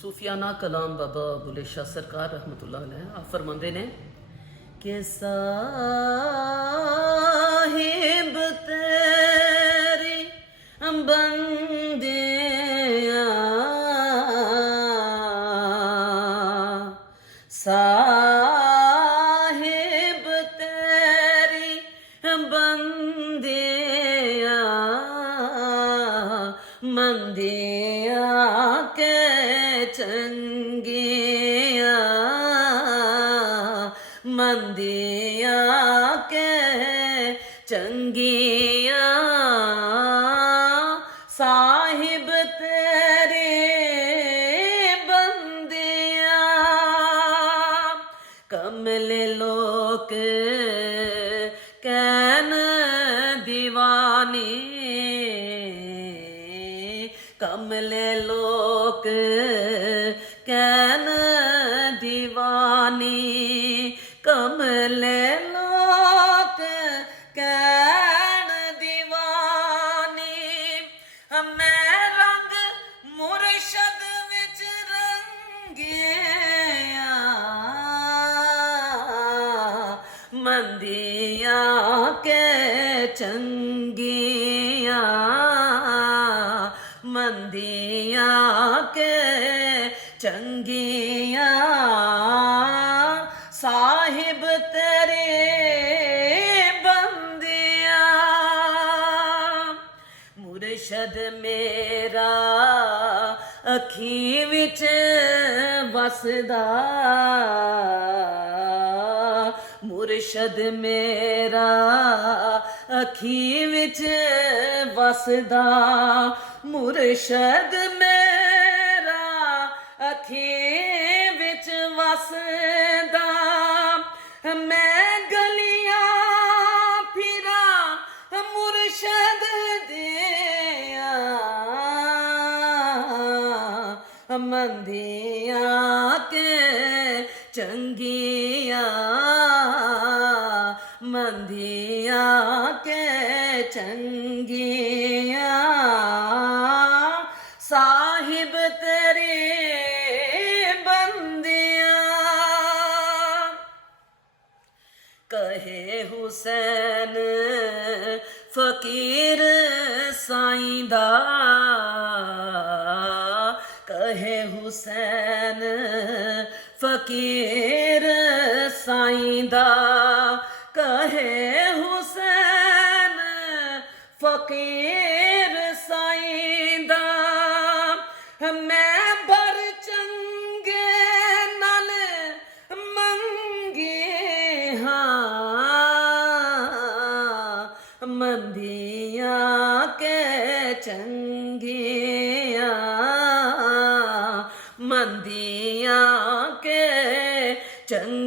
सूफियाना कलाम बाबा बुले शाह सरकार रहमतुल्लाह अलैह आप फरमाते ने कि साहिब तेरी बंदियां साहिब तेरी बंदियां मंदियां के चंगिया मंदिया के चंगिया साहिब तेरे बंदिया कमले लोक कैन दीवानी कमले लोक कैन दीवानी कमले लोक कैन दीवानी मैं रंग मुर्शद विच रंगिया मंदिया के चंगिया मंदिया के चंगिया साहिब तेरे बंदिया मुर्शद मेरा अखी विच वसदा मुर्शद मेरा अखी विच वसदा मुर्शद मेरा अखी विच वसदा मैं गलियां फिरा मुर्शद दिया मंदिया के चंगिया मंदिया के चंगिया साहिब तेरे बंदिया कहे हुसैन फकीर साईंदा कहे हुसैन फकीर साईंदा कहे हुसैन फकीर साईंदा मैं बर चंगे नल मंगे हाँ मंदिया के चंगिया मंदिया के चंग